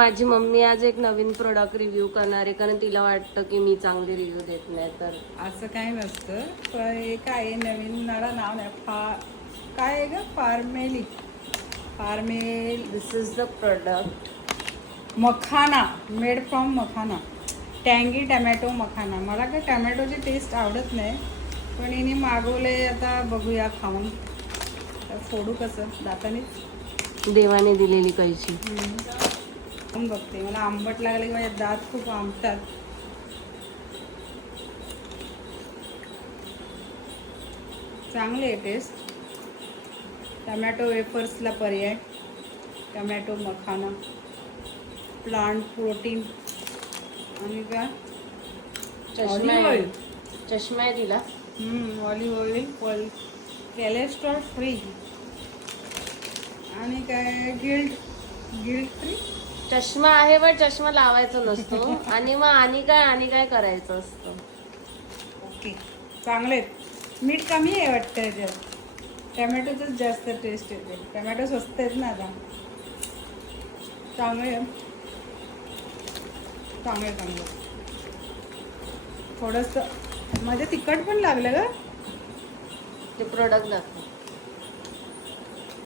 माझी मम्मी आज एक नवीन प्रोडक्ट रिव्ह्यू करणार आहे, कारण तिला वाटतं की मी चांगले रिव्ह्यू देत नाही. तर असं काही नसतं. पण हे काय आहे, नवीन मला नाव नाही. काय आहे ग? फार्मेल this is the product. Makhana, made from makhana, टँगी टमॅटो मखाना. मला काय टमॅटोची टेस्ट आवडत नाही, पण हिने मागवले. आता बघूया खाऊन. तर फोडू कसं? दातानेच देवाने दिलेली कैची. खाऊन बघते. मला आंबट लागले की माझे दात खूप आंबतात. चांगले आहे टेस्ट. टमॅटो वेफर्सला पर्याय. टमॅटो मखाना, प्लांट प्रोटीन आणि काय चष्मा ऑलिव्ह आहे. ऑइल. चष्मा आहे तिला. ऑलिव्ह ऑइल, कॅलेस्ट्रॉल फ्री आणि काय गिल्ट फ्री. चष्मा आहे पण चष्मा लावायचा नसतो. आणि मग आणि काय करायचं असतं. ओके, चांगले आहेत. मीठ कमी आहे वाटतं याच्यात. टमॅटोचंच जास्त टेस्ट येते. टमॅटो स्वस्त आहेत ना आता. चांगले थोडंसं मध्ये तिखट पण लागलं का? ते प्रोडक्ट दाखव.